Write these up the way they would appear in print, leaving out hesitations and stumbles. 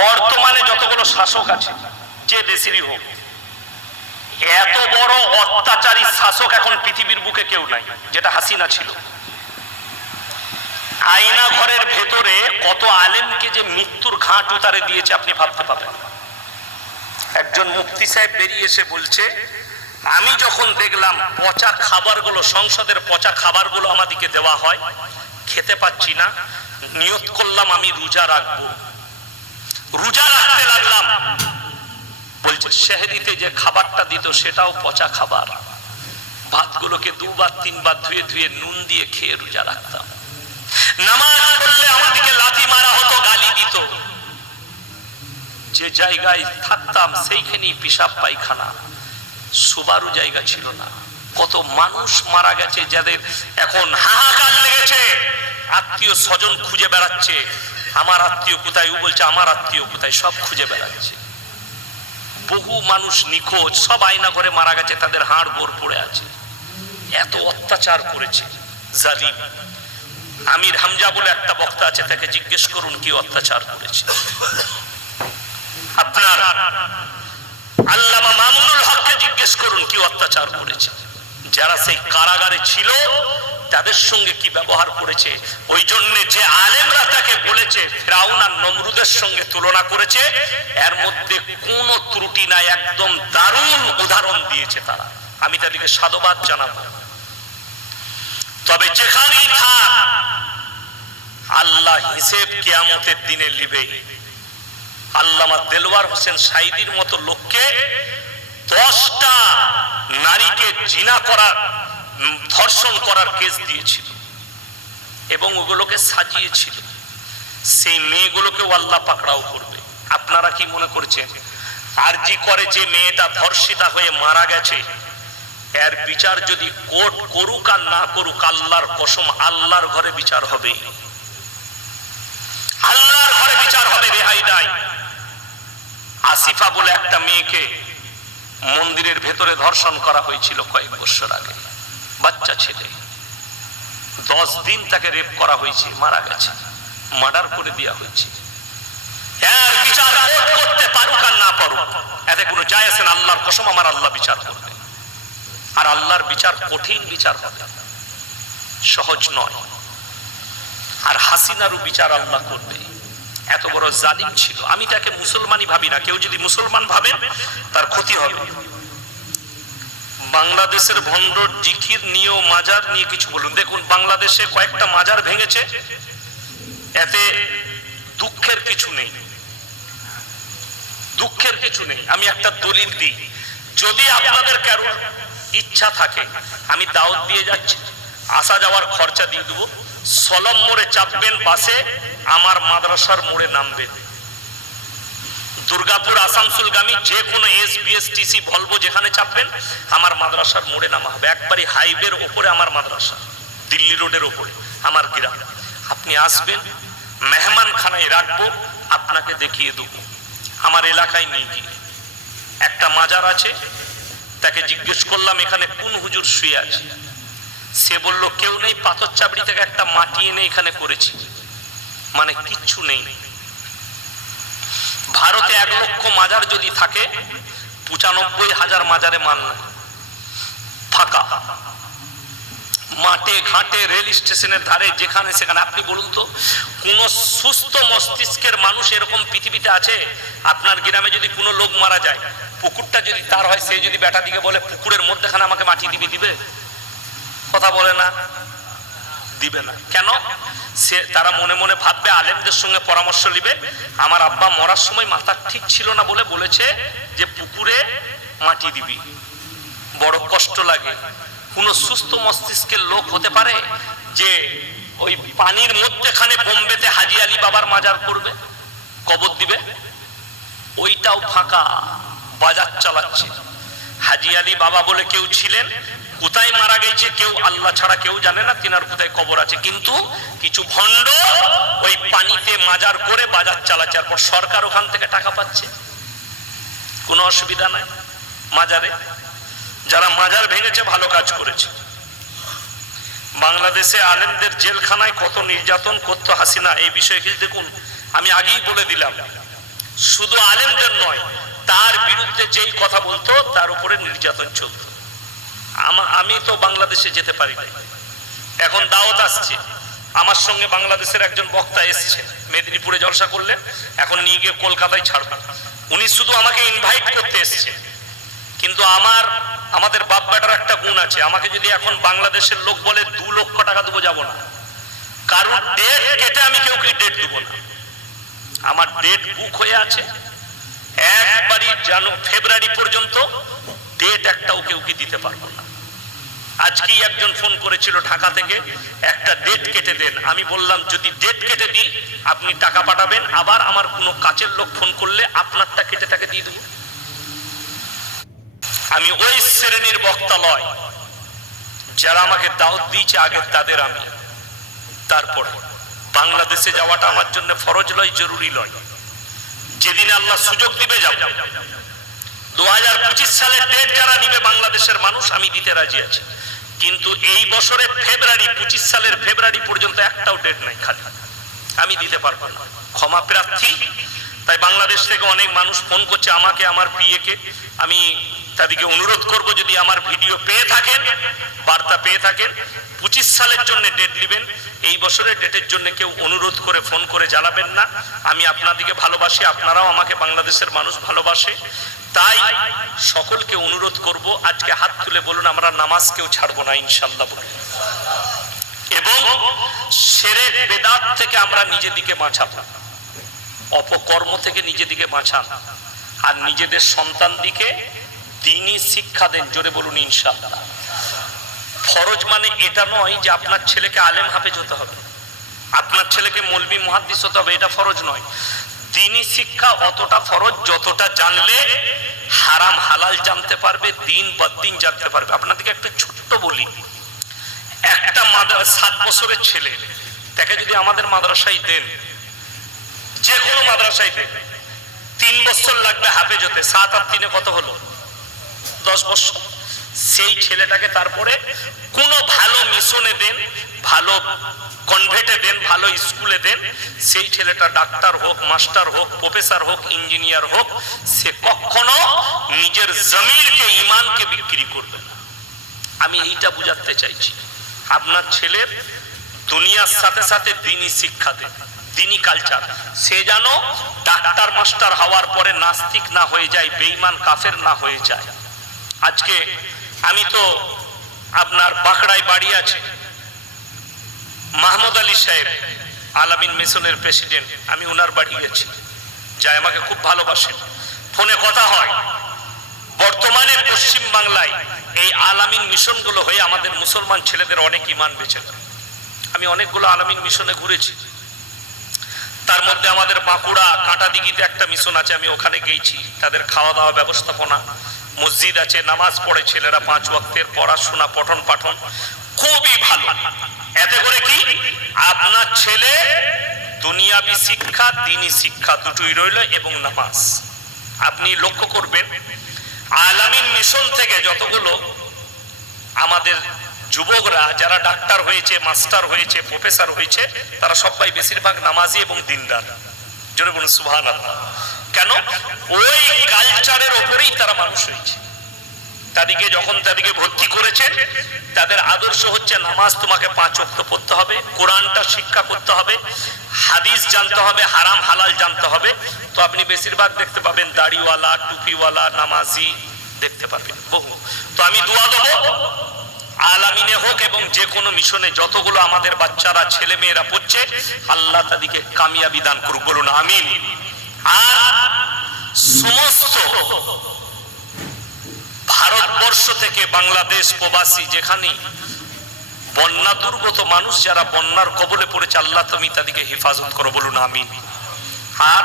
বর্তমানে যতগুলো শাসক আছে, যে দেশেরই হোক, এত বড় অত্যাচারী শাসক এখন পৃথিবীর বুকে কেউ নাই, যেটা হাসিনা ছিল। আয়না ঘরের ভেতরে কত আলেমকে যে মৃত্যুর ঘাট উতারে দিয়েছে আপনি ভাবতে পাবেন। একজন মুফতি সাহেব বেরিয়ে এসে বলছে, আমি যখন দেখলাম পচা খাবারগুলো, সংসদের পচা খাবারগুলো আমাদেরকে দেওয়া হয়, খেতে পাচ্ছি না, নিয়ত করলাম আমি রোজা রাখবো। রোজা রাখতে লাগলাম, বলছে সেহরিতে যে খাবারটা দিত সেটাও পচা খাবার। ভাতগুলোকে দুবার তিনবার ধুয়ে ধুয়ে নুন দিয়ে খেয়ে রোজা রাখতাম। নামাজ পড়লে আমাদেরকে লাথি মারা হতো, গালি দিত। যে জায়গায় থাকতাম সেইখানেই পিসাব পায়খানা, শোবারও জায়গা ছিল না। কত মানুষ মারা গেছে, যাদের এখন হাহাকার লেগেছে, আত্মীয় স্বজন খুঁজে বেড়াচ্ছে, আমার আত্মীয় কোথায়, ও বলছে আমার আত্মীয় কোথায়, সব খুঁজে বেড়াচ্ছে। বহু মানুষ নিখোঁজ, সব আয়না ঘরে মারা গেছে, তাদের হাড় গোড় পড়ে আছে। এত অত্যাচার করেছে জালিম। আমির হামজা বলে একটা বক্তা আছে, তাকে জিজ্ঞেস করুন কি অত্যাচার করেছে। আপনার আল্লামা মামুনুল হককে জিজ্ঞেস করুন কি অত্যাচার করেছে। যারা সেই কারাগারে ছিল তাদের সঙ্গে কি ব্যবহার করেছে। ওই জন্য যে আলেমরা তাকে বলেছে ফিরাউন আর নমরুদের সঙ্গে তুলনা করেছে, এর মধ্যে কোনো ত্রুটি নাই, একদম দারুণ উদাহরণ দিয়েছে তারা। আমি তাদেরকে সাধুবাদ জানাবো। তবে যেখানেই থাক, আল্লাহ হিসেব কিয়ামতের দিনে নিবে। আল্লামা দেলওয়ার হোসেন সাইদির মতো লোককে 10টা নারীকে জিনা করার, ধর্ষণ করার কেস দিয়েছিল এবং ওগুলোকে সাজিয়েছিল। সেই মেয়েগুলোকেও আল্লাহ পাকড়াও করবে। আপনারা কি মনে করছেন আরজি করে যে মেয়েটা ধর্ষিতা হয়ে মারা গেছে, এর বিচার যদি কোর্ট করুক আর না করুক, আল্লাহর কসম আল্লাহর ঘরে বিচার হবে, আল্লাহর ঘরে বিচার হবে, রেহাই নাই। আসিফা বলে একটা মেয়েকে মন্দিরের ভেতরে ধর্ষণ করা হয়েছিল কয়েক বছর আগে, বাচ্চা ছেলে। 10 দিন তাকে রেপ করা হয়েছে, মারা গেছে, মার্ডার করে দেওয়া হয়েছে। এর বিচার করতে পারুক আর না পারুক, এতে কোনো যায় আসে না। আল্লাহর কসম আমার আল্লাহ বিচার করবে, আর আল্লাহর বিচার কঠিন বিচার হবে, সহজ নয়। আর হাসিনারও বিচার আল্লাহ করবে। এত বড় জালিম ছিল। আমি তাকে মুসলমানই ভাবি না, কেউ যদি মুসলমান ভাবে তার ক্ষতি হবে। বাংলাদেশের ভণ্ড জিকির নিয়ে, মাজার নিয়ে কিছু বলুন। দেখুন বাংলাদেশে কয়েকটা মাজার ভেঙেছে, এতে দুঃখের কিছু নেই, দুঃখের কিছু নেই। আমি একটা দলিল দিই, যদি আপনাদের কারোর ইচ্ছা থাকে, আমি দাওয়াত দিয়ে যাচ্ছি, আসা যাওয়ার খরচা দিয়ে দেবো। সলম মোড়ে চাপবেন বাসে, আমার মাদ্রাসার মোড়ে নামবেন। দুর্গাপুর আসানসোলগামী যে কোনো এসবিএসটিসি ভলভো যেখানে চাপবেন, আমার মাদ্রাসার মোড়ে নামা হবে। একবারই হাইওয়ের ওপরে আমার মাদ্রাসা, দিল্লি রোডের ওপরে আমার গ্রাম। আপনি আসবেন, মেহমান খানায় রাখবো, আপনাকে দেখিয়ে দেবো। আমার এলাকায় নিয়ে গিয়ে একটা মাজার আছে, তাকে জিজ্ঞেস করলাম এখানে কোন হুজুর শুয়ে আছে। সে বলল কেউ নেই, পাথর চাবড়ি থেকে একটা মাটি এনে এখানে করেছি। মানে কিচ্ছু নেই। ভারতে 1 লক্ষ মাজার যদি থাকে, 95,000 মাজারে মান নাই, ফাঁকা, মাঠে ঘাটে, রেল স্টেশনের ধারে, যেখানে সেখানে। আপনি বলুন তো, কোন সুস্থ মস্তিষ্কের মানুষ এরকম পৃথিবীতে আছে? আপনার গ্রামে যদি কোনো লোক মারা যায়, পুকুরটা যদি তার হয়, সে যদি বেটা দিকে বলে পুকুরের মধ্যেখানে আমাকে মাটি দিবি, দিবে? কথা বলে না, দিবে না। কেন? সে তারা মনে মনে ভাববে, আলেমদের সঙ্গে পরামর্শ নিবে, আমার আব্বা মরার সময় মাথা ঠিক ছিল না বলে বলেছে যে পুকুরে মাটি দিবি। বড় কষ্ট লাগে। কোন সুস্থ মস্তিষ্কের লোক হতে পারে যে ওই পানির মধ্যেখানে বোম্বেতে হাজি আলী বাবার মাজার করবে, কবর দিবে? ওইটাও ফাঁকা, বাজার চালাচ্ছে। হাজি আলী বাবা বলে কেউ ছিলেন, কোথায় মারা গেছে কেউ, আল্লাহ ছাড়া কেউ জানে না, তিনার কোথায় কবর আছে। কিন্তু কিছু ভণ্ড ওই পানিতে মাজার করে বাজার চালাচ্ছে, আর পর সরকার ওখান থেকে টাকা পাচ্ছে। কোনো অসুবিধা নাই মাজারে। যারা মাজার ভেঙেছে ভালো কাজ করেছে। বাংলাদেশে আলেমদের জেলখানায় কত নির্যাতন করতো হাসিনা, এই বিষয়ে কিছু দেখুন। আমি আগেই বলে দিলাম, শুধু আলেমদের নয়, তার বিরুদ্ধে যেই কথা বলতো তার উপরে নির্যাতন চলত। আমি তো বাংলাদেশে যেতে পারি না, এখন দাওয়াত আসছে, আমার সঙ্গে বাংলাদেশের একজন বক্তা এসছে, মেদিনীপুরে জলসা করলেন, এখন নিয়ে গিয়ে কলকাতায় ছাড়বেন। উনি শুধু আমাকে ইনভাইট করতে এসছে, কিন্তু আমাদের বাপ বেটার একটা গুণ আছে, আমাকে যদি এখন বাংলাদেশের লোক বলে 2 লক্ষ টাকা দেবো, যাবো না। কারণ ডেট কেটে আমি কেউ ডেট দেবো না, আমার ডেট বুক হয়ে আছে একবারই ফেব্রুয়ারি পর্যন্ত, ডেট একটাও কেউ দিতে পারবো না। আজকেই একজন ফোন করেছিল ঢাকা থেকে, একটা ডেট কেটে দেন। আমি বললাম যদি ডেট কেটে দিই আপনি টাকা পাঠাবেন, আবার আমার কোনো কাছের লোক ফোন করলে আপনারটা কেটে তাকে দিয়ে দেবো। আমি ওই শ্রেণীর বক্তা নয়, যারা আমাকে দাওয়াত দিয়েছে আগে তাদের আমি। তারপর বাংলাদেশে যাওয়াটা আমার জন্য ফরজ নয়, জরুরি নয়, যেদিন আল্লাহ সুযোগ দিবে যাব। 2025 সালের ডেট যারা নিবে বাংলাদেশের মানুষ, আমি দিতে রাজি আছি, কিন্তু এই বছরের ফেব্রুয়ারি 25 সালের ফেব্রুয়ারি পর্যন্ত একটাও ডেট নাই, খালি আমি দিতে পারবো না, ক্ষমা প্রার্থী। তাই বাংলাদেশ থেকে অনেক মানুষ ফোন করছে আমাকে, আমার পিএকে। আমি তাদেরকে অনুরোধ করব, যদি আমার ভিডিও পেয়ে থাকেন, বার্তা পেয়ে থাকেন, 25 সালের জন্য ডেট নেবেন। এই বছরের ডেটের জন্য কেউ অনুরোধ করে ফোন করে জ্বালাবেন না। আমি আপনাদেরকে ভালোবাসি, আপনারাও আমাকে বাংলাদেশের মানুষ ভালোবাসে, তাই সকলকে অনুরোধ করব, আজকে হাত তুলে বলুন আমরা নামাজ কেউ ছাড়বো না ইনশাআল্লাহ বলুন। এবং শিরক বেদাত থেকে আমরা নিজেদিকে বাঁচাবো, অপকর্ম থেকে নিজেদিকে বাঁচান, আর নিজেদের সন্তানদিকে দ্বীনি শিক্ষা দেন। জোরে বলুন ইনশাআল্লাহ। ফরজ মানে এটা নয় যে আপনার ছেলেকে আলেম হাফেজ হতে হবে, আপনার ছেলেকে মৌলবি মুহাদ্দিস হতে হবে, এটা ফরজ নয়। দ্বীনি শিক্ষা অতটা ফরজ যতটা জানলে হারাম হালাল জানতে পারবে, দিন বদ্দিন জানতে পারবে। আপনাদেরকে একটা ছোট্ট বলি, একটা 7 বছরের ছেলে, তাকে যদি আমাদের মাদ্রাসায় দেন, যে কোনো মাদ্রাসায় দেন, 3 বছর লাগবে হাফেজ হতে, 7 আর 3 কত হলো? 10 বছর। সেই ছেলেটাকে তারপরে কোনো ভালো মিশনে দেন, ভালো কনভেন্টে দেন, ভালো স্কুলে দেন, সেই ছেলেটা ডাক্তার হোক, মাস্টার হোক, প্রফেসর হোক, ইঞ্জিনিয়ার হোক, সে কখনো নিজের জমিরকে, ঈমানকে বিক্রি করবে না। আমি এইটা বুঝাতে চাইছি। আপনার ছেলের দুনিয়ার সাথে সাথে দ্বীনি শিক্ষা দেন, দ্বীনি কালচার। সে যেন ডাক্তার মাস্টার হওয়ার পরে নাস্তিক না হয়ে যায়, বেঈমান কাফের না হয়ে যায়। আজকে আমি তো আপনার বাঁকড়ায় বাড়ি আছে, মাহমুদ আলী সাহেব আলামিন মিশনের প্রেসিডেন্ট, আমি ওনার বাড়ি গেছি, যাই আমাকে খুব ভালোবাসেন, ফোনে কথা হয়। বর্তমানে পশ্চিম বাংলায় এই আলামিন মিশনগুলো হয়ে আমাদের মুসলমান ছেলেদের অনেক ঈমান বেঁচে যায়। আমি অনেকগুলো আলামিন মিশনে ঘুরেছি, তার মধ্যে আমাদের বাঁকুড়া কাঁটাদিঘিতে একটা মিশন আছে, আমি ওখানে গিয়েছি। তাদের খাওয়া দাওয়া ব্যবস্থাপনা, মসজিদ আছে, নামাজ পড়ে ছেলেরা 5 ওয়াক্তের, পড়াশোনা পঠন পাঠন খুবই ভালো। এতে করে কি আপনার ছেলে দুনিয়াবি শিক্ষা, দ্বীনি শিক্ষা দুটোই রইল, এবং নামাজ। আপনি লক্ষ্য করবেন আলামিন মিশন থেকে যতগুলো আমাদের যুবকরা যারা ডাক্তার হয়েছে, মাস্টার হয়েছে, প্রফেসর হয়েছে, তারা সবাই বেশিরভাগ নামাজি এবং দিনদার। জোরে বলুন সুবহানাল্লাহ। কেন? ওই কালচারের উপরেই তারা মানুষ হয়েছে। তাদেরকে ভর্তি করেছেন, তাদের আদর্শ হচ্ছে নামাজ তোমাকে 5 ওয়াক্ত পড়তে হবে, কোরআনটা শিক্ষা করতে হবে, হাদিস জানতে হবে, হারাম হালাল জানতে হবে। তো আপনি বেশিরভাগ দেখতে পাবেন দাড়িওয়ালা, টুপিওয়ালা, নামাজি দেখতে পাবেন বহু। তো আমি দোয়া দেবো, আলামিনে হোক এবং যে কোনো মিশনে যতগুলো আমাদের বাচ্চারা ছেলে মেয়েরা পড়ছে, আল্লাহ তাদেরকে কামিয়াবি দান করুক, বলুন আমিন। আর সমস্ত ভারতবর্ষ থেকে বাংলাদেশ প্রবাসী যেখানে বন্যা দুর্গত মানুষ যারা বন্যার কবলে পড়েছে, আল্লাহ তুমি তাদেরকে হেফাজত করো, বলুন আমিন। আর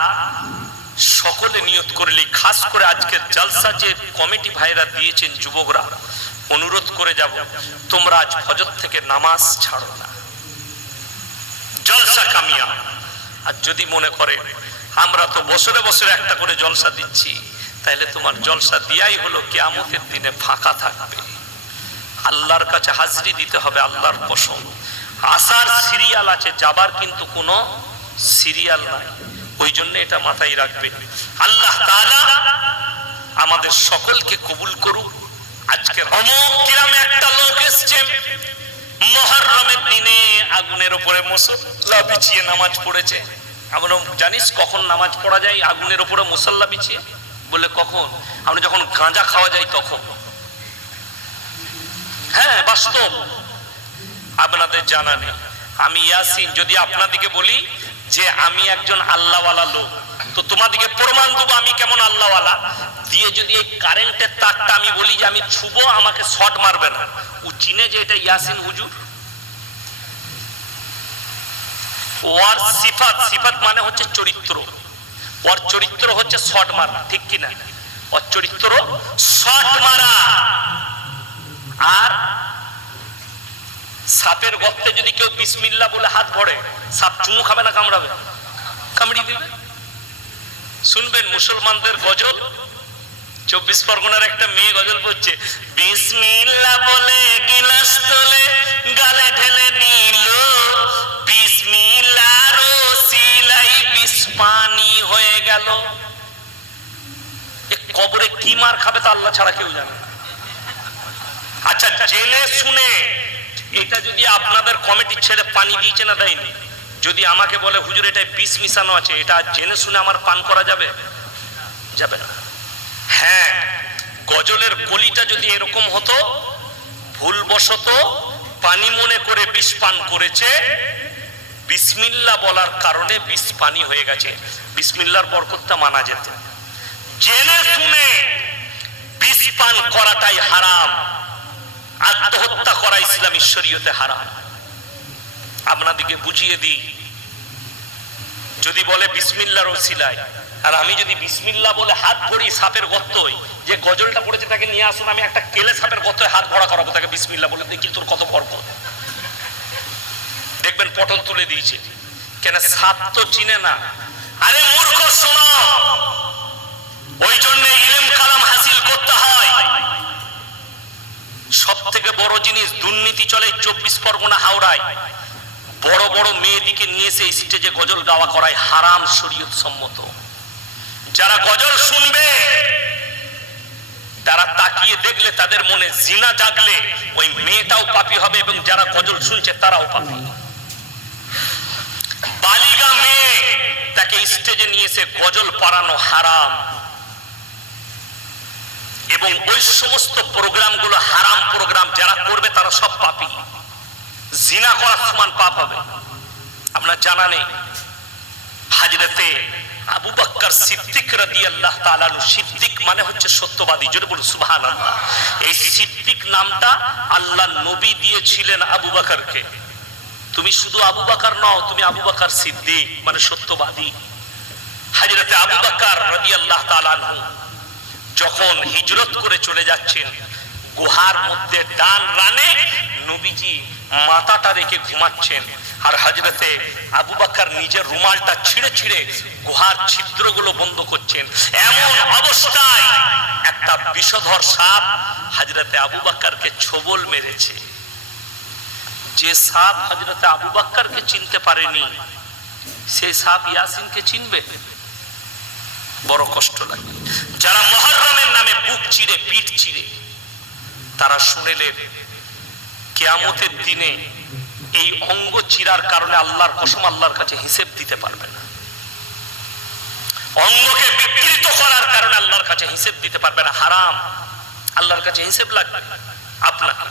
সকলে নিয়ত করলে, খাস করে আজকের জলসা যে কমিটি ভাইরা দিয়েছেন যুবকরা, অনুরোধ করে যাব, তোমরা আজ ফজর থেকে নামাজ ছাড়ো না, জলসা কামিয়া। আর যদি মনে করে আমরা তো বছরে বছরে একটা করে জলসা দিচ্ছি, তাহলে তোমার জলসা দিয়াই হলো কিয়ামতের দিনে ফাঁকা থাকবে, আল্লাহর কাছে হাজরি দিতে হবে, আল্লাহর কসম। আসার সিরিয়াল আছে, যাবার কিন্তু কোনো সিরিয়াল নাই। ওই জন্য এটা মাথায় রাখবে। আল্লাহ তাআলা আমাদের সকলকে কবুল করুক। আজকে অমুক গ্রামে একটা লোক এসছে, মুহররমের দিনে আগুনের উপরে মুসল্লা বিছিয়ে নামাজ পড়েছে। আমরা জানিস কখন নামাজ পড়া যায় আগুনের উপরে মুসল্লা বিছিয়ে? বলে কখন? আমরা যখন গাঁজা খাওয়া যায় তখন। হ্যাঁ, বাস্তব, আপনাদের জানা নেই। আমি ইয়াসিন যদি আপনাদেরকে বলি যে আমি একজন আল্লাহওয়ালা লোক, তো তোমাদেরকে প্রমাণ দেবো আমি কেমন আল্লাহওয়ালা দিয়ে যদি এই কারেন্টের তারটা আমি বলি যে আমি ছুবো, আমাকে শর্ট মারবে না, ও চিনে যে এটা ইয়াসিন হুজুর। ওর সিফাত, সিফাত মানে হচ্ছে চরিত্র, ওর চরিত্র হচ্ছে শর্ট মারা, ঠিক কিনা? ওর চরিত্র শর্ট মারা। আর সাপের গর্তে যদি কেউ বিসমিল্লাহ বলে হাত ভরে, সাপ চুমু খাবে না কামড়াবে? কামড়ি দিবে। শুনবেন মুসলমানদের গজল, 24 পরগনার একটা মেয়ে গজল করছে, বিসমিল্লাহ বলে গিলাস তোলে গালে ঢেলে নিল, বিসমিল্লাহর ওসিলাই বিষ পানি হয়ে গেল। কবরে কি মার খাবে তা আল্লাহ ছাড়া কেউ জানে না। আচ্ছা, জেনে শুনে এটা যদি আপনাদের কমিটির ছেলে পানি দিয়েছে না দেয়নি, যদি আমাকে বলে হুজুর এটা বিষ মিশানো আছে, এটা জেনে শুনে আমার পান করা যাবে? যাবে না। হ্যাঁ, গজলের কলিটা যদি এরকম হতো, ভুলবশত পানি মনে করে বিষ পান করেছে, বিসমিল্লাহ বলার কারণে বিষ পানি হয়ে গেছে, বিসমিল্লাহর বরকতটা মানা যেত। জেনে শুনে বিষ পান করাটাই হারাম, আত্মহত্যা করা ইসলামী শরীয়তে হারাম। আপনাদেরকে বুঝিয়ে দিই, যদি বলে বিসমিল্লাহর ওসিলায়, আর আমি যদি বিসমিল্লাহ বলে হাত ভরি সাপের গর্তই, যে গজলটা পড়েছে তাকে নিয়ে আসুন, আমি একটা কেলে সাপের গর্তয় হাত ভরা করাবো, তাকে বিসমিল্লাহ বলে, দেখি তোর কত বরকত। দেখবেন পটল তুলে দিয়েছে, কেন? সাপ তো চিনে না। আরে মূর্খ, শোনো, ওই জন্য ইলম কালাম হাসিল করতে হয়। সব থেকে বড় জিনিস দুর্নীতি চলে 24 পরগনা হাওড়ায়। বড় বড় মেয়েদিকে নিয়ে এসে স্টেজে গজল গাওয়া করায়, হারাম, শরীয়ত সম্মত। যারা গজল শুনবে তারা তাকিয়ে দেখলে তাদের মনে জিনা জাগলে ওই মেয়েটাও পাপী হবে, এবং যারা গজল শুনছে তারাও পাপী। বালিগা মেয়ে তাকে স্টেজে নিয়ে এসে গজল পড়ানো হারাম, এবং ওই সমস্ত প্রোগ্রামগুলো হারাম প্রোগ্রাম। যারা করবে তারা সব পাপী, জিনা করার সমান পাপ হবে। আপনার জানা নেই হযরতে আবু বকর সিদ্দিক রাদিয়াল্লাহু তাআলা আনহু, সিদ্দিক মানে হচ্ছে সত্যবাদী, জোরে বলুন সুবহানাল্লাহ। এই সিদ্দিক নামটা আল্লাহ নবী দিয়েছিলেন আবু বকরকে। তুমি শুধু আবু বকর নও, তুমি আবু বকর সিদ্দিক মানে সত্যবাদী। হযরতে আবু বকর রাদিয়াল্লাহু তাআলা আনহু যখন হিজরত করে চলে যাচ্ছেন, গুহার মধ্যে ডান রানে নবীজি মাথাটা রেখে ঘুমাচ্ছেন, আর হযরতে আবু বকর নিজের রুমালটা ছিঁড়ে ছিঁড়ে গুহার ছিদ্রগুলো বন্ধ করছেন। এমন অবস্থায় একটা বিষধর সাপ হযরতে আবু বকরকে ছোবল মেরেছে। যে সাপ হযরতে আবু বকরকে চিনতে পারেনি, সেই সাপ ইয়াসিনকে চিনবে? বড় কষ্ট লাগে। যারা মুহররমের নামে বুক চিরে পিঠ চিরে, তারা শুনেলেন কিয়ামতের দিনে এই অঙ্গ চিরার কারণে আল্লাহর কসম আল্লাহর কাছে হিসেব দিতে পারবে না। অঙ্গকে বিকৃত করার কারণে আল্লাহর কাছে হিসেব দিতে পারবে না, হারাম। আল্লাহর কাছে হিসেব লাগবে আপনাকে।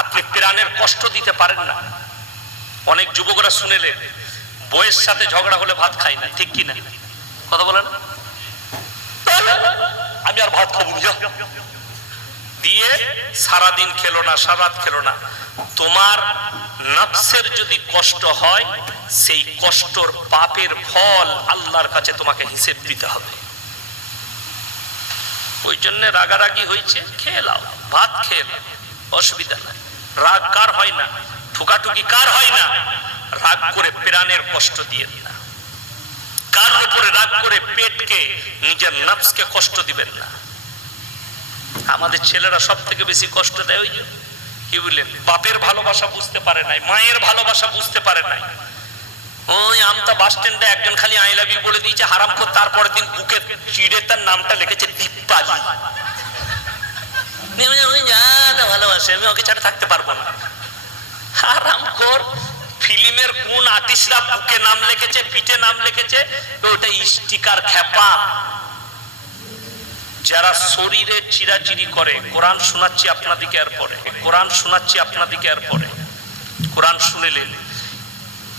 আপনি প্রাণের কষ্ট দিতে পারেন না। অনেক যুবকরা শুনেলেন বউয়ের সাথে ঝগড়া হলে ভাত খায় না, ঠিক কিনা? কথা বলেন, আমি আর ভাত খাবো না, দিয়ে সারাদিন খেলো না, সারাত খেলো না। তোমার নফসের যদি কষ্ট হয়, সেই কষ্টর পাপের ফল আল্লাহর কাছে তোমাকে হিসেব দিতে হবে। ওই জন্য রাগারাগি হয়েছে, খেয়ে নাও, ভাত খেয়ে নাও, অসুবিধা নাই। রাগ কার হয় না? ঠুকাঠুকি কার হয় না? রাগ করে প্রাণের কষ্ট দিয়ে না। কার উপরে রাগ করে পেটকে, নিজের নফসকে কষ্ট দিবেন না। আমাদের ছেলেরা সব থেকে বেশি কষ্ট দেয় ওই যে কি বললেন, বাপের ভালোবাসা বুঝতে পারে নাই, মায়ের ভালোবাসা বুঝতে পারে নাই। ওই আমতা বাস স্ট্যান্ডে একজন খালি আই লাভ ইউ বলে দিয়েছে হারামখোর, তারপরের দিন বুকে চিড়ে তার নামটা লিখেছে দীপালি। ভালোবাসে, আমি ওকে ছাড়া থাকতে পারবো না। হারামখোর। ফিল্মের কোন আর্টিস্টরা বুকে নাম লিখেছে, পিঠে নাম লিখেছে, ওটা স্টিকার খেপা। যারা শরীরে চিরাচিরি করে, কোরআন শোনাচ্ছি আপনাদিকে এরপরে, কোরআন শোনাচ্ছি আপনাদিকে এরপরে, কোরআন শুনেলেন।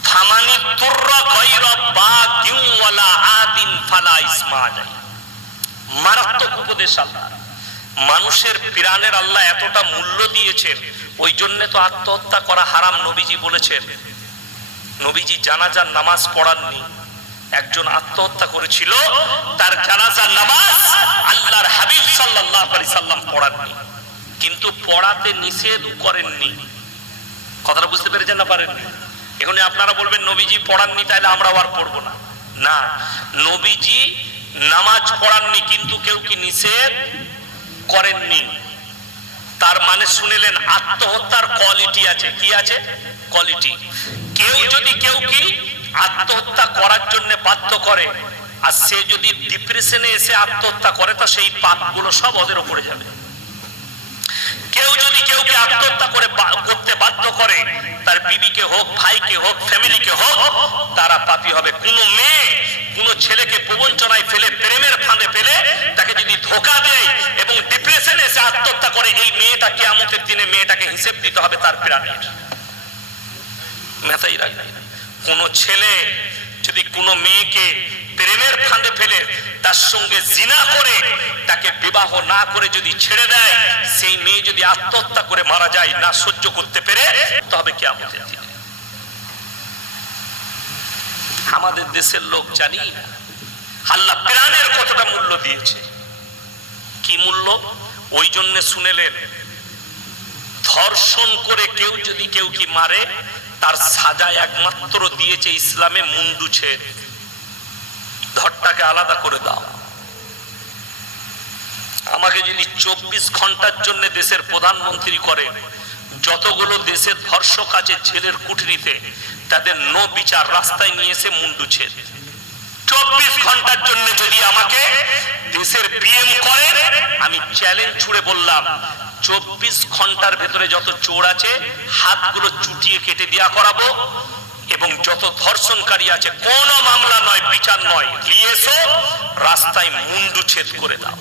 থামানি তুররা গায়রা বাগিন ওয়ালা আদিন ফালা ইসমা আলাই। মারাত্মক উপদেশ আল্লাহ। মানুষের প্রাণের আল্লাহ এতটা মূল্য দিয়েছেন, ওই জন্য তো আত্মহত্যা করা হারাম। নবীজি বলেছেন, নবীজি জানাজার নামাজ পড়াননি। একজন আত্মহত্যা করেছিল, তার জানাজার নামাজ আল্লাহর হাবিব সাল্লাল্লাহু আলাইহি সাল্লাম পড়াননি, কিন্তু পড়াতে নিষেধ করেননি। কথাটা বুঝতে পেরেছেন না পারেননি? এখন আপনারা বলবেন নবীজি পড়াননি তাহলে আমরাও আর পড়বো না। না, নবীজি নামাজ পড়াননি, কিন্তু কেউ কি নিষেধ করেননি। তার মানে শুনেলেন আত্মহত্যার কোয়ালিটি আছে। কি আছে? কোয়ালিটি। কেউ যদি কেউ কি আত্মহত্যা করার জন্য বাধ্য করে, আর সে যদি ডিপ্রেশনে এসে আত্মহত্যা করে, তো সেই পাপগুলো সব ওদের উপরে যাবে। কেউ যদি কেউকে আত্মহত্যা করতে বাধ্য করে, তার বিবিকে হোক, ভাইকে হোক, ফ্যামিলিকে হোক, তারা পাপী হবে। কোন মেয়ে কোন ছেলেকে প্রবঞ্চনায় ফেলে, প্রেমের ফাঁদে ফেলে তাকে যদি ধোঁকা দেয় এবং ডিপ্রেশনে এসে আত্মহত্যা করে, এই মেয়েটা কিয়ামতের দিনে মেয়েটাকে হিসেব দিতে হবে তার প্রাণের। মাথায় রাখবেন, কোন ছেলে যদি কোনো মেয়েকে প্রেমের ফাঁদে ফেলে তার সঙ্গে জিনা করে, তাকে বিবাহ না করে যদি ছেড়ে দেয়, সেই মেয়ে যদি আত্মহত্যা করে মারা যায় না সহ্য করতে পেরে, তবে কিয়ামতের দিনে। আমাদের দেশের লোক জানি না আল্লাহ প্রাণের কতটা মূল্য দিয়েছে। কি মূল্য? ওই জন্য শুনেলেন, ধর্ষণ করে কেউ যদি কেউ কি মারে, তার সাজা একমাত্র দিয়েছে ইসলামে মুন্ডু ছেদ। ধরটাকে আলাদা করে দাও। আমাকে যদি 24 ঘন্টার জন্য দেশের প্রধানমন্ত্রী করে, যতগুলো দেশের ধর্ষক আছে জেলের কুঠরিতে, তাদের নো বিচার, রাস্তায় নিয়ে এসে মুন্ডু ছেদ। 24 ঘন্টার জন্য যদি আমাকে দেশের পিএম করে, আমি চ্যালেঞ্জ ছুড়ে বললাম, 24 ঘন্টার ভেতরে যত চোর আছে হাতগুলো চুটিয়ে কেটে দেয়া করাবো, এবং যত ধর্ষণকারী আছে কোনো মামলা নয়, বিচার নয়, নিয়ে এসো, রাস্তায় মুন্ডু ছেদ করে দাও।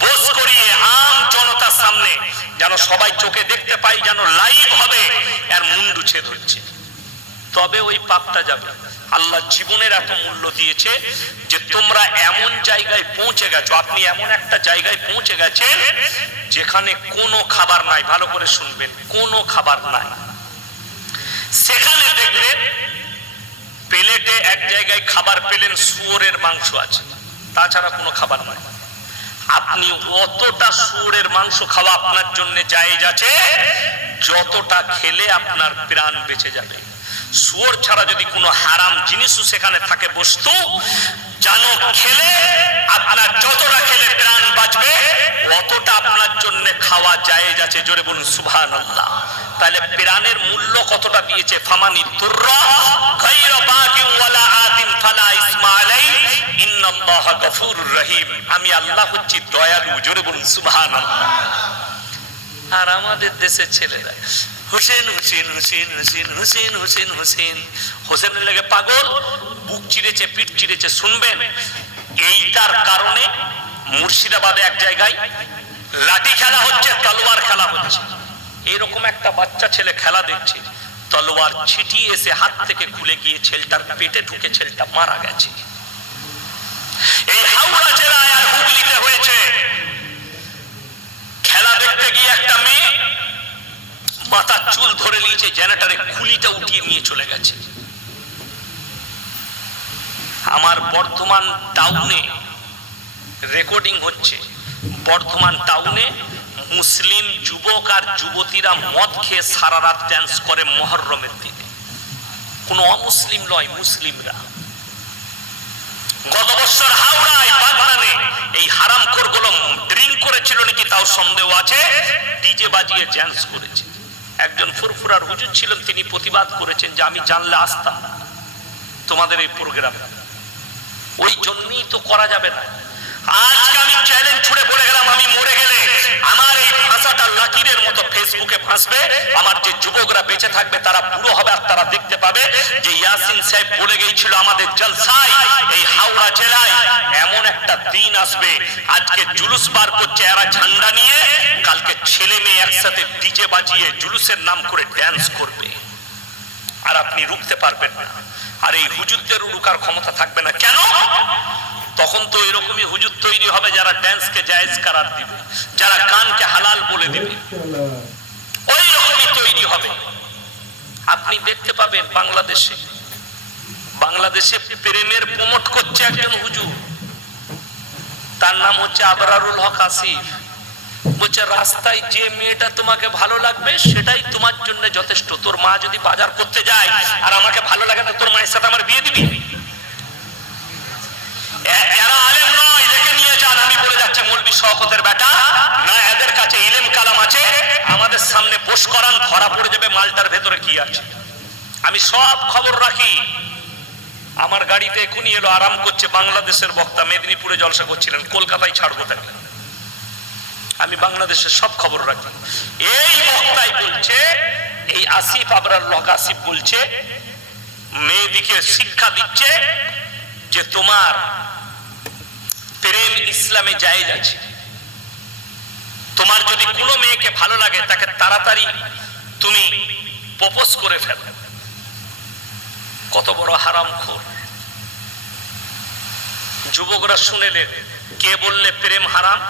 বোস করিয়ে আম জনতার সামনে, যেন সবাই চোখে দেখতে পাই, যেন লাইভ হবে আর মুন্ডু ছেদ হচ্ছে, তবে ওই পাপটা যাবে। আল্লাহ জীবনের এত মূল্য দিয়েছে যে তোমরা এমন জায়গায় পৌঁছে গেছো, আপনি এমন একটা জায়গায় পৌঁছে গেছেন যেখানে কোনো খাবার নাই। ভালো করে শুনবেন, কোনো খাবার নাই। সেখানে দেখলেন প্লেটে এক জায়গায় খাবার পেলেন, শুয়োরের মাংস আছে, তাছাড়া কোনো খাবার নাই। আপনি অতটা শুয়োরের মাংস খাওয়া আপনার জন্য জায়েজ আছে যতটা খেলে আপনার প্রাণ বেঁচে যাবে। শুয়োর ছাড়া যদি কোনো হারাম জিনিসও সেখানে থাকে, বস্তু, জানো খেলে আপনার যতটা খেলে প্রাণ বাঁচবে, অতটা আপনার জন্য খাওয়া জায়েজ আছে। জোরে বলুন সুবহানাল্লাহ। তাহলে প্রাণের মূল্য কতটা দিয়েছে। ফামানি তুররা গায়রা বাগিন ওয়ালা আদিন ফালা ইসমা আলাইহি ইন্নাল্লাহা গফুরুর রহিম। আমি আল্লাহ হচ্ছি দয়ালু। জোরে বলুন সুবহানাল্লাহ। আর আমাদের দেশের ছেলেরা হুসেন হুসেন হুসেন হুসেন হুসেন হুসেন হুসেন, হোসেনের লেগে পাগল, বুক চিরেছে, পিঠ চিরেছে। শুনবেন, এইটার কারণে মুর্শিদাবাদে এক জায়গায় লাঠি খেলা হচ্ছে, তলোয়ার খেলা হচ্ছে। এরকম একটা বাচ্চা ছেলে খেলা দেখছে, তলোয়ার ছিটিয়ে এসে হাত থেকে খুলে গিয়ে ছেলেটার পেটে ঢুকে ছেলেটা মারা গেছে। এই হাওড়া জেলায় আর হুগলিতে হয়েছে। খেলা দেখতে গিয়ে একটা মেয়ে মাথার চুল ধরে নিয়েছে, জেনারেটরে খুলিটা উঠিয়ে নিয়ে চলে গেছে। আমার বর্ধমান টাউনে রেকর্ডিং হচ্ছে, বর্ধমান টাউনে মুসলিম যুবক আর যুবতীরা মদ খেয়ে সারা রাত ড্যান্স করে মুহররমের দিনে। কোনো অমুসলিম নয়, মুসলিমরা। গত বছর হাওড়ায় বাগনানে এই হারামখোরগুলো ড্রিঙ্ক করেছিল নাকি তাও সন্দেহ আছে, ডিজে বাজিয়ে ড্যান্স করেছে। একজন ফুরফুরার হুজুর ছিলেন, তিনি প্রতিবাদ করেছেন যে আমি জানলে আসতাম না। তোমাদের এই প্রোগ্রাম। ওই জন্যই তো করা যাবে না। আজকে আমি চ্যালেঞ্জ ছুড়ে বলে গেলাম, আমি মরে গেলে আমার এই ভাষাটা লাকিরের মতো ফেসবুকে ভাসবে। আমার যে যুবকরা বেঁচে থাকবে তারা বুড়ো হবে আর তারা দেখতে পাবে যে ইয়াসিন সাহেব বলে গিয়েছিল আমাদের জলসায় এই হাওড়া জেলায় এমন একটা দিন আসবে। আজকে জুলুস বার করছে এরা ঝান্ডা নিয়ে, কালকে ছেলে মেয়ে একসাথে ডিজে বাজিয়ে জুলুসের নাম করে ড্যান্স করবে, আর আপনি রুখতে পারবেন না। আর এই হুজুরদের রুকার ক্ষমতা থাকবে না। কেন? তখন তো এরকমই হুজুর তৈরি হবে যারা ড্যান্সকে জায়েজ করার দিবে, যারা গানকে হালাল বলে দিবে, ওই রকমই তৈরি হবে। আপনি দেখতে পাবেন বাংলাদেশে প্রেমের প্রমোট করছে একজন হুজুর, তার নাম হচ্ছে আবরারুল হক আসিফ। বলছে রাস্তায় যে মেয়েটা তোমাকে ভালো লাগবে সেটাই তোমার জন্য যথেষ্ট। তোর মা যদি বাজার করতে যায় আর আমাকে ভালো লাগে না, তোর মায়ের সাথে আমার বিয়ে দিবি? এরা আলেম নয়, লেখে নিয়ে যান। আমি বলে যাচ্ছি মৌলবি শওকতের বেটা না, এদের কাছে ইলম কালাম আছে, আমাদের সামনে বস করান, ধরা পড়ে যাবে মালটার ভেতরে কি আছে। আমি সব খবর রাখি। আমার গাড়িতে এখনই এলো, আরাম করছে বাংলাদেশের বক্তা, মেদিনীপুরে জলসা করছিলেন, কলকাতায় ছাড়বো তাকে। আমি বাংলাদেশের সব খবর রাখি। এই বক্তাই বলছে, এই আসিফ আবরারুল হক আসিফ বলছে, মেয়েদিকে শিক্ষা দিচ্ছে যে তোমার প্রেম ইসলামে জায়েজ আছে। তোমার যদি কোনো মেয়েকে ভালো লাগে তাকে তাড়াতাড়ি তুমি প্রপোজ করে ফেলো। কত বড় হারামখোর! যুবকরা শুনেলেন, কে বললে প্রেম হারাম?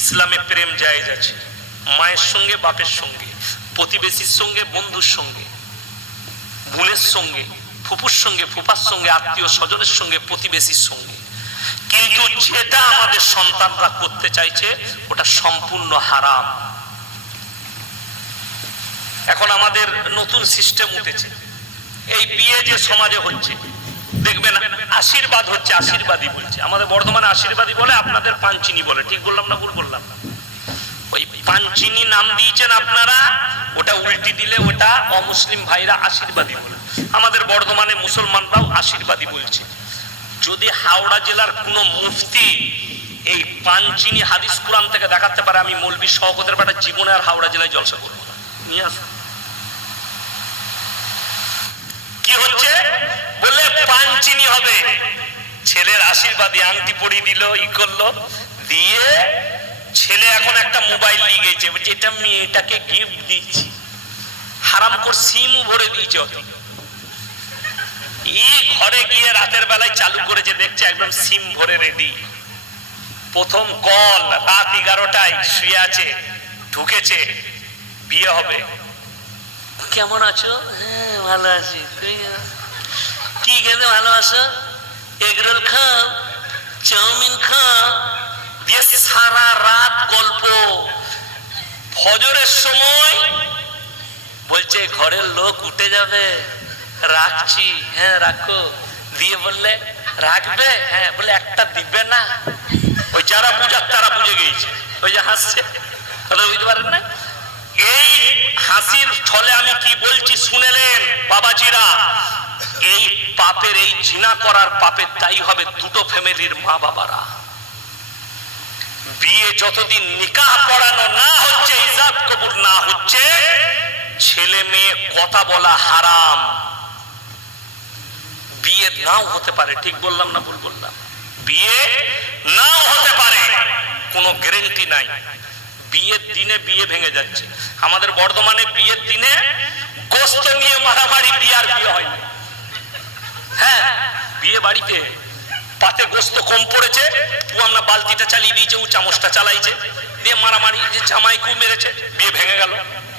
ইসলামে প্রেম জায়েজ আছে। মায়ের সঙ্গে, বাপের সঙ্গে, প্রতিবেশীর সঙ্গে, বন্ধুর সঙ্গে, বোনের সঙ্গে, ফুপুর সঙ্গে, ফুপার সঙ্গে, আত্মীয় স্বজনের সঙ্গে, প্রতিবেশীর সঙ্গে। কিন্তু যেটা আমাদের সন্তানরা করতে চাইছে ওটা সম্পূর্ণ হারাম। এখন আমাদের নতুন সিস্টেম উঠেছে, এই বিয়ে যে সমাজে হচ্ছে দেখবেন আশীর্বাদ হচ্ছে, আশীর্বাদী বলছে। আমাদের বর্ধমানে আশীর্বাদী বলে, আপনাদের পাঞ্চিনি বলে। ঠিক বললাম না ভুল বললাম? ওই পাঞ্চিনি নাম দিয়েছেন আপনারা, ওটা উল্টি দিলে ওটা অমুসলিম ভাইরা আশীর্বাদী বলে। আমাদের বর্ধমানে মুসলমানরাও আশীর্বাদী বলছে। যদি হাওড়া জেলার কোন মুফতি এই পাঞ্চিনি হাদিস কোরআন থেকে দেখাতে পারে, আমি মৌলবি শওকতের বেটা জীবনে আর হাওড়া জেলায় জলসা করবো না। নিয়ে আসুন। কি হচ্ছে বলে পাঞ্চিনি হবে, ছেলের আশীর্বাদী আংটি পরিয়ে দিল, ই করলো, দিয়ে ছেলে এখন একটা মোবাইল নিয়ে গেছে, যেটা মেয়েটাকে গিফট দিচ্ছি। হারাম করে সিম ভরে দিয়েছে। এই ঘরে গিয়ে রাতের বেলায় চালু করেছে, দেখছে একদম সিম ভরে রেডি। প্রথম কল রাত 11টায়, শুয়ে আছে, ঢুকেছে, বিয়ে হবে। কেমন আছো? হ্যাঁ ভালো আছি। তুই কি খেতে ভালোবাসো? এগরোল খাও, চাউমিন খাও। দিয়ে সারা রাত গল্প। ফজরের সময় বলছে ঘরের লোক উঠে যাবে, রাখছি। হ্যাঁ রাখো। দিয়ে বললে রাখবে? হ্যাঁ। বলে একটা দিবে না? ওই যারা বুঝার তারা বুঝে গিয়েছে, ওই যে হাসছে, বুঝতে পারেন না? এই হাসির ছলে আমি কি বলছি শুনেলেন বাবাজিরা? এই পাপের, এই জিনা করার পাপের দায়ী হবে দুটো ফ্যামিলির মা বাবারা। বিয়ে যতদিন নিকাহ পড়ানো না হচ্ছে, ইজাব কবুল না হচ্ছে, ছেলে মেয়ে কথা বলা হারাম। বিয়ে নাও হতে পারে। ঠিক বললাম না ভুল বললাম? বিয়ে নাও হতে পারে, কোনো গ্যারান্টি নাই। বিয়ের দিনে বিয়ে ভেঙে যাচ্ছে। আমাদের বর্ধমানে বিয়ের দিনে গোস্ত নিয়ে মারামারি, বিয়ার বিয়ে হয় না। হ্যাঁ, বিয়ে বাড়িতে পাতে গোস্ত কম পড়েছে, ও আমরা বালতিটা চালিয়ে দিয়েছে, ও চামচটা চালাইছে, দিয়ে মারামারি, যে জামাইকু মেরেছে, বিয়ে ভেঙে গেল।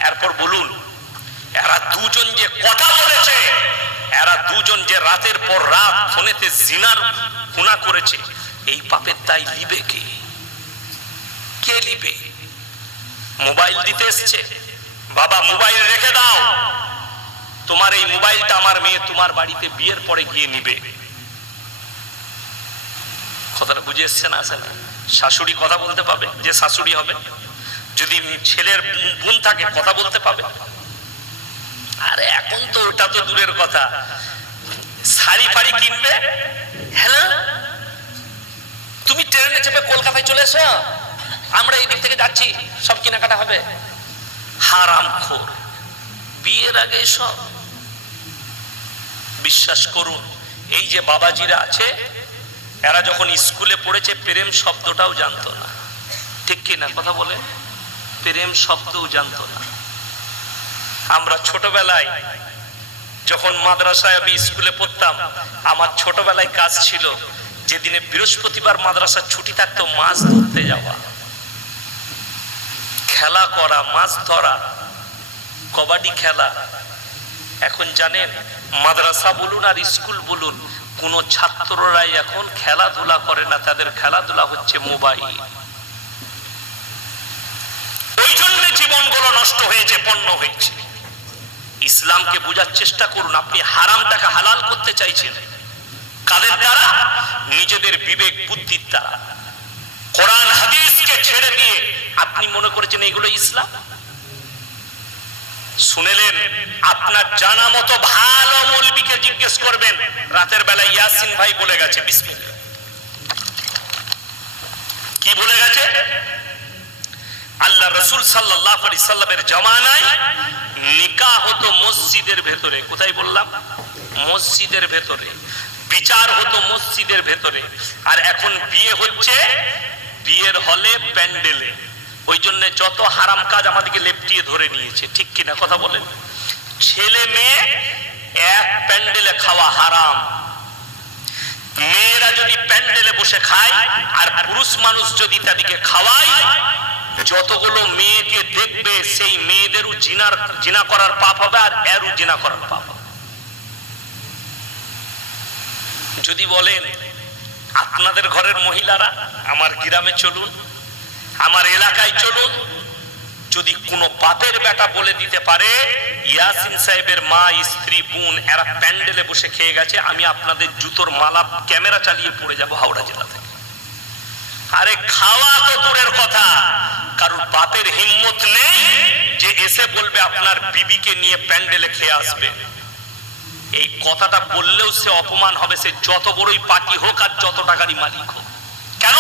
এরপর বলুন, এরা দুজন যে কথা বলেছে, এরা দুজন যে রাতের পর রাত ফোনেতে জিনার গুনাহ করেছে, এই পাপের দায় লিবে কে? কে লিবে? মোবাইল দিতে এসছে, বাবা মোবাইল রেখে দাও, তোমার এই মোবাইলটা আমার মেয়ে তোমার বাড়িতে বিয়ের পরে গিয়ে নিবে। কথাটা বুঝে এসছে না? আসে না? শাশুড়ি কথা বলতে পাবে, যে শাশুড়ি হবে। যদি ছেলের বোন থাকে কথা বলতে পাবে। আরে এখন তো ওটা তো দূরের কথা, শাড়ি ফাড়ি কিনবে, হ্যালো তুমি ট্রেনে চেপে কলকাতায় চলে এসো, আমরা এই দিক থেকে যাচ্ছি, সব কেনাকাটা হবে। হারামখোর, বিয়ের আগে সব। বিশ্বাস করুন, এই যে বাবাজিরা আছে, এরা যখন স্কুলে পড়েছে প্রেম শব্দটাও জানতো না, ঠিক কিনা কথা বলে? প্রেম শব্দও জানতো না। আমরা ছোটবেলায় যখন মাদ্রাসায় আমি স্কুলে পড়তাম, আমার ছোটবেলায় কাজ ছিল যেদিনে বৃহস্পতিবার মাদ্রাসার ছুটি থাকতো মাছ ধরতে যাওয়া, খেলা করা, মাছ ধরা, কবাডি খেলা। এখন জানেন মাদ্রাসা বলুন আর স্কুল বলুন, কোন ছাত্ররাই এখন খেলাধুলা করে না, তাদের খেলাধুলা হচ্ছে মোবাইল। ওই জন্য জীবনগুলো নষ্ট হয়েছে, পণ্য হয়েছে। ইসলামকে বোঝার চেষ্টা করুন। আপনি হারামটাকে হালাল করতে চাইছেন কাদের দ্বারা? নিজেদের বিবেক বুদ্ধির দ্বারা। কোরআন হাদিসকে ছেড়ে দিয়ে আপনি মনে করেছেন এগুলো ইসলাম। শুনেলেন, আপনার জানা মতো ভালো মৌলবীকে জিজ্ঞেস করবেন, রাতের বেলা ইয়াসিন ভাই বলে গেছে, বিসমিল্লাহ, কি বলে গেছে? আল্লাহ রাসূল সাল্লাল্লাহু আলাইহি সাল্লামের জামানায় নিকাহ হতো মসজিদের ভেতরে। কোথায় বললাম? মসজিদের ভেতরে। বিচার হতো মসজিদের ভেতরে। আর এখন বিয়ে হচ্ছে বিয়ের হলে, প্যান্ডেলে। ওই জন্য যত হারাম কাজ আমাদেরকে লেপটিয়ে ধরে নিয়েছে, ঠিক কিনা কথা বলেন? ছেলে মেয়ে এক প্যান্ডেলে খাওয়া হারাম। মেয়েরা যদি প্যান্ডেলে বসে খায় আর পুরুষ মানুষ যদি তাদেরকে খাওয়ায়, যতগুলো মেয়েকে দেখবে সেই মেয়েদেরও জিনা করার পাপ হবে আর এরও জিনা করার পাপ হবে। যদি বলেন আপনাদের ঘরের মহিলারা আমার গ্রামে চলুন, আমার এলাকায় চলুন, যদি কোনো বাপের বেটা বলে দিতে পারে ইয়াসিন সাহেবের মা, স্ত্রী, বোন এরা প্যান্ডেলে বসে খেয়ে গেছে, আমি আপনাদের জুতোর মালা ক্যামেরা চালিয়ে পড়ে যাব হাওড়া জেলা থেকে। আরে খাওয়া তো দূরের কথা, কারোর বাপের হিম্মত নেই যে এসে বলবে আপনার বিবিকে নিয়ে প্যান্ডেলে খেয়ে আসবে। এই কথাটা বললেও সে অপমান হবে, সে যত বড়ই পার্টি হোক আর যত টাকারই মালিক হোক। কেন?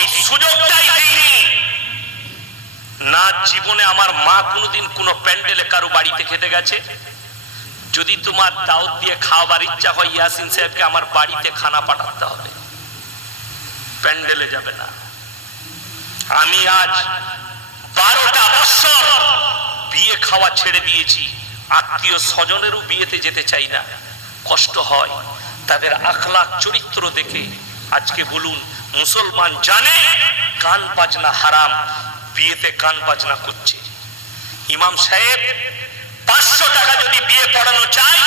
এই সুযোগটাই দেয়নি না। জীবনে আমার মা কোনোদিন কোনো প্যান্ডেলে কারো বাড়িতে খেতে গেছে? যদি তোমার দাওয়াত দিয়ে খাওয়াবার ইচ্ছা হয়, ইয়াসিন সাহেবকে আমার বাড়িতে খানা পাঠাতে হবে, প্যান্ডেলে যাবে না। আমি আজ 12টা বছর বিয়ে খাওয়া ছেড়ে দিয়েছি, আত্মীয় স্বজনেরও বিয়েতে যেতে চাই না, কষ্ট হয় তাদের আখলাক চরিত্র দেখে। আজকে বলুন, মুসলমান জানে গান বাজনা হারাম, বিয়েতে গান বাজনা করছে। ইমাম সাহেব 500 টাকা যদি বিয়ে পড়ানো চায়,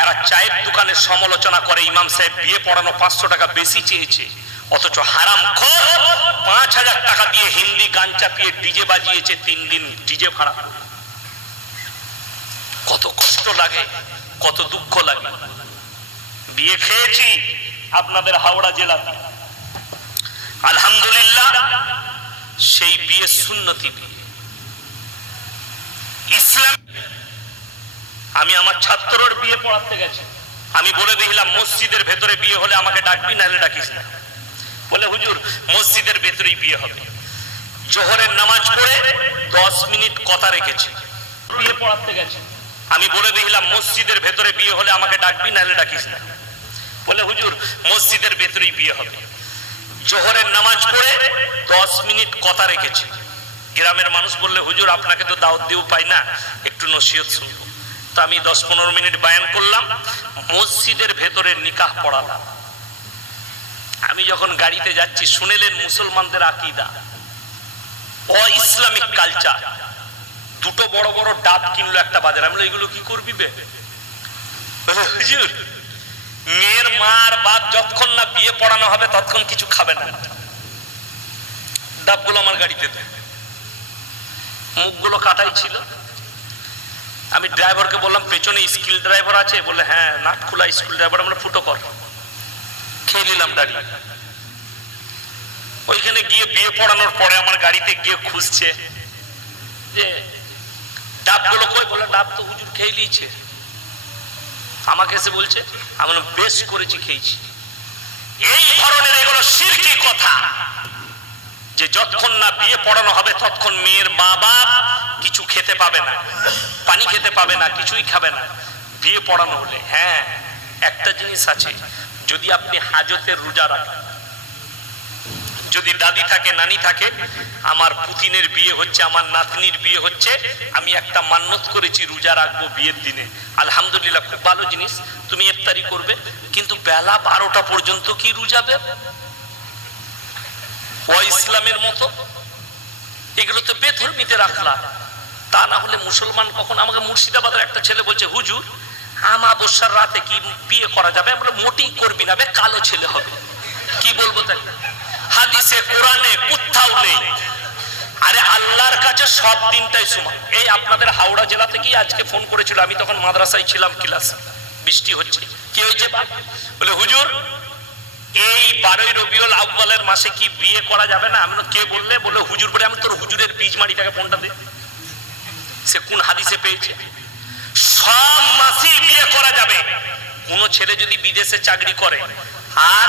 এরা চায়ের দোকানের সমালোচনা করে ইমাম সাহেব বিয়ে পড়ানো 500 টাকা বেশি চেয়েছে, অথচ হারাম খোর 5000 টাকা দিয়ে হিন্দি গান চাপিয়ে ডিজে বাজিয়েছে 3 দিন ডিজে ভাড়া। কত কষ্ট লাগে, কত দুঃখ লাগে। বিয়ে খেয়েছি আপনাদের হাওড়া জেলাতে, আলহামদুলিল্লাহ, সেই বিয়ে সুন্নতি বিয়ে, ইসলাম। আমি আমার ছাত্রর বিয়ে পড়াতে গেছি, আমি বলে দিলাম মসজিদের ভেতরে বিয়ে হলে আমাকে ডাকবি, নাহলে ডাকিস না। বলে হুজুর মসজিদের ভেতরেই বিয়ে হবে। জোহরের নামাজ পড়ে 10 মিনিট কথা রেখেছি, বিয়ে পড়াতে গেছি, আমি বলে দিলাম মসজিদের ভেতরে বিয়ে হলে আমাকে ডাকবি, নাহলে ডাকিস না। বলে হুজুর মসজিদের ভেতরেই বিয়ে হবে। জোহরের নামাজ পড়ে 10 মিনিট কথা রেখেছি। গ্রামের মানুষ বললে হুজুর আপনাকে তো দাওয়াত দিয়েও পাই না, একটু নসিহত শুনবো। তো আমি 10-15 মিনিট বয়ান করলাম, মসজিদের ভেতরে নিকাহ পড়ালাম। আমি যখন গাড়িতে যাচ্ছি, শুনেলেন মুসলমানদের আকীদা, অ-ইসলামিক কালচার। দুটো বড় বড় ডাব কিনলো একটা বাজারে। আমি বললাম এগুলো কি করবি বে? হুজুর মেয়ের মার বাপ যতক্ষণ না বিয়ে পড়ানো হবে ততক্ষণ কিছু খাবে না। ডাবগুলো আমার গাড়িতে, মুখগুলো কাটাই ছিল। আমি ড্রাইভারকে বললাম পেছনে স্কিল ড্রাইভার আছে? বলে হ্যাঁ, নাট খোলা স্কুল ড্রাইভার। আমরা ফুটো কর, খেয়ে নিলাম দাঁড়িয়ে। ওইখানে গিয়ে বিয়ে পড়ানোর পরে আমার গাড়িতে গিয়ে খুঁজছে যে ডাবগুলো কই। বলে ডাব তো হুজুর খেয়ে নিয়েছে। আমাকে এসে বলছে আমি বেশ করেছি, খেয়েছি। এই ধরনের এগুলো শিরকি কথা, যে যতক্ষণ না বিয়ে পড়ানো হবে ততক্ষণ মেয়ের মা বাপ কিছু খেতে পাবে না, পানি খেতে পাবে না, কিছুই খাবে না। বিয়ে পড়ানো হলে হ্যাঁ একটা জিনিস আছে, যদি আপনি হাজতের রোজা রাখেন, যদি দাদি থাকে নানি থাকে, আমার পুতিনের বিয়ে হচ্ছে, আমার নাতনির বিয়ে হচ্ছে, আমি একটা মান্যত করেছি রোজা রাখবো বিয়ের দিনে, আলহামদুলিল্লাহ খুব ভালো জিনিস, তুমি ইফতারি করবে, কিন্তু বেলা 12টা পর্যন্ত কি রোজাবে? ও ইসলামের মতো এগুলো তো বেধর্মীতে রাখলাম। তা না হলে মুসলমান কখন? আমাকে মুর্শিদাবাদের একটা ছেলে বলছে, হুজুর আমাবস্যার রাতে কি বিয়ে করা যাবে? আমরা মোটেই করবি না, কালো ছেলে হবে। কি বলবো তাই? হাদিসে কোরআনে কোথাও নেই। আরে আল্লাহর কাছে সব দিনটাই সমান। এই আপনাদের হাওড়া জেলা থেকেই আজকে ফোন করেছিল, আমি তখন মাদ্রাসায় ছিলাম, ক্লাস, বৃষ্টি হচ্ছে। কি হয়েছে? বলে হুজুর এই 12ই রবিউল আউয়ালের মাসে কি বিয়ে করা যাবে না? আমি কে বললে? বলে হুজুর। বলে আমি তোর হুজুরের বীজ মাড়িটাকে ফোনটা দে, সে কোন হাদিসে পেয়েছে? সব মাসেই বিয়ে করা যাবে। কোন ছেলে যদি বিদেশে চাকরি করে আর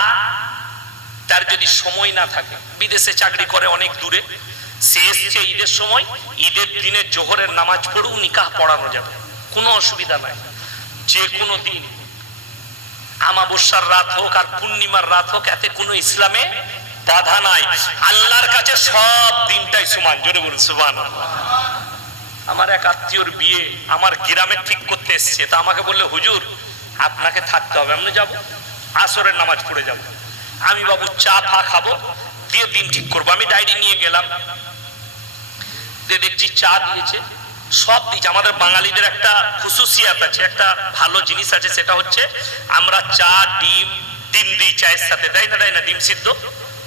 তার যদি সময় না থাকে, বিদেশে চাকরি করে অনেক দূরে, সে এসছে ঈদের সময়, ঈদের দিনে জোহরের নামাজ পড়েও নিকাহ পড়ানো যাবে, কোনো অসুবিধা নাই। যে কোনো দিন, আমাবস্যার রাত হোক আর পূর্ণিমার রাত হোক, এতে কোনো ইসলামে বাধা নাই। আল্লাহর কাছে সব দিনটাই সমান। জোরে বলুন সুবহানাল্লাহ। আমার এক আত্মীয়র বিয়ে আমার গ্রামে ঠিক করতে এসছে, তা আমাকে বললে হুজুর আপনাকে থাকতে হবে। আমি যাবো, আসরের নামাজ পড়ে যাবো, আমি বাবু চা ফা খাবো, দিয়ে দিন ঠিক করবো। আমি ডায়েরি নিয়ে গেলাম, দেখছি চা দিয়েছে, সব দিয়েছে। আমাদের বাঙালিদের একটা খুশুসিয়াত আছে, একটা ভালো জিনিস আছে, সেটা হচ্ছে আমরা চা ডিম দিই চায়ের সাথে, দেয় না ডিম সিদ্ধ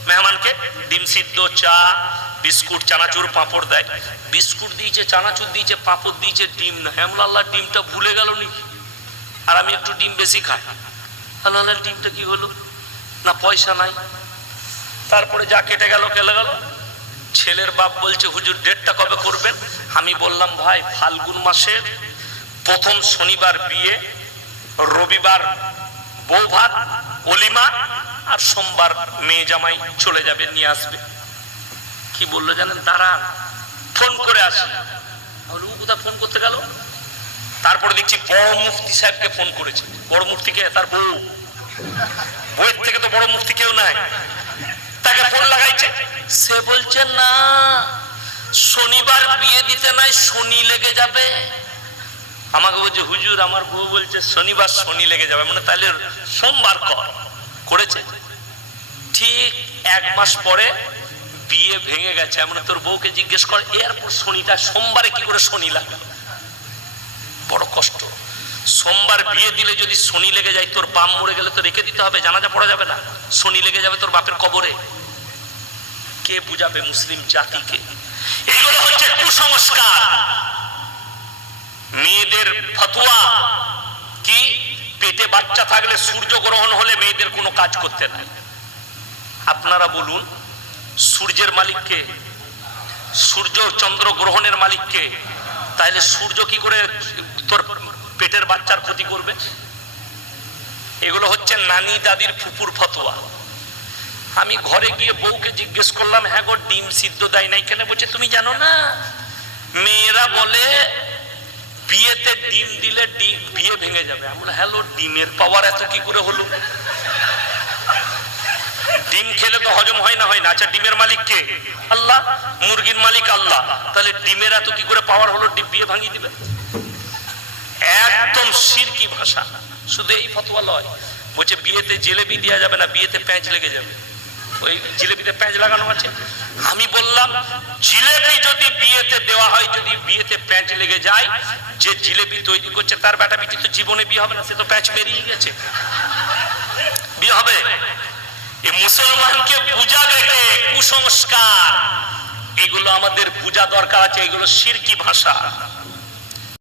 মেহমানকে, ডিম সিদ্ধ, চা, বিস্কুট, চানাচুর, পাঁপড় দেয়। বিস্কুট দিয়েছে, চানাচুর দিয়েছে, পাঁপড় দিয়েছে, ডিম না। আল্লাহ ডিমটা ভুলে গেল নাকি? আর আমি একটু ডিম বেশি খাই। আল্লাহ ডিমটা কি হলো? না পয়সা নাই। তারপরে যা কেটে গেল। ছেলের বাপ বলছে হুজুর ডেটটা কবে করবেন? আমি বললাম ভাই ফাল্গুন মাসের প্রথম শনিবার বিয়ে, রবিবার বউ ভাত অলিমা, আর সোমবার মেয়ে জামাই চলে যাবে, নিয়ে আসবে। কি বললো জানেন? দাঁড়া ফোন করে আসি। কোথায় ফোন করতে গেল? তারপরে দেখছি বড় মুফতি সাহেবকে ফোন করেছে। বড় মুফতিকে তার বউয়ের থেকে তো বড় মুফতি কেউ নাই, তাকে ফোন লাগাইছে। সে বলছে না শনিবার বিয়ে দিতে নাই, শনি লেগে যাবে। আমাকে বলছে হুজুর আমার বউ বলছে শনিবার শনি লেগে যাবে, মানে তাহলে সোমবার করেছে। ঠিক 1 মাস পরে বিয়ে ভেঙে গেছে। এমন তোর বউকে জিজ্ঞেস কর এরপর শনিটা সোমবারে কি করে শনি লাগে? বড় কষ্ট। সোমবার বিয়ে দিলে যদি শনি লেগে যায়, তোর বাপ মরে গেলে তো রেখে দিতে হবে, জানাজা পড়া যাবে না, শনি লেগে যাবে তোর বাপের কবরে। কে বুঝাবে মুসলিম জাতিকে? এগুলো হচ্ছে কুসংস্কার। মেয়েদের ফতোয়া কি? পেটে বাচ্চা থাকলে সূর্য গ্রহণ হলে মেয়েদের কোনো কাজ করতে নাই। আপনারা বলুন সূর্যের মালিককে? সূর্য চন্দ্র গ্রহণের মালিককে? তাহলে সূর্য কি করে তোর পেটের বাচ্চার ক্ষতি করবে? এগুলো হচ্ছে নানি দাদির ফুপুর ফতোয়া। আমি ঘরে গিয়ে বউকে জিজ্ঞেস করলাম, হ্যাঁ গো ডিম সিদ্ধ দেয় নাই কেন? বলছে তুমি জানো না, মেয়েরা বলে বিয়েতে ডিম দিলে বিয়ে ভেঙে যাবে। আমি বললাম হ্যালো, ডিমের পাওয়ার এত কি করে হলো? ডিম খেলে তো হজম হয় না? আচ্ছা ডিমের মালিক কে? আল্লাহ। মুরগির মালিক আল্লাহ, তাহলে ডিমের এত কি করে পাওয়ার হলো বিয়ে ভাঙিয়ে দিবে? একদম শিরকি ভাষা। শুধু এই ফতোয়া লয়, বলছে বিয়েতে জিলেবি দেওয়া যাবে না, বিয়েতে প্যাঁচ লেগে যাবে। ওই জিলেবিতে প্যাঁচ লাগানো আছে। আমি বললাম জিলেবি যদি বিয়েতে দেওয়া হয়, যদি বিয়েতে প্যাঁচ লেগে যায়, যে জিলেবি তৈরি করছে তার বেটা বেটি তো জীবনে বিয়ে হবে না, সে তো প্যাঁচ বেরিয়ে গেছে, বিয়ে হবে? এই মুসলমানকে বুঝাবে কে? কুসংস্কার। এগুলো আমাদের বুঝা দরকার আছে, এগুলো শিরকি ভাষা।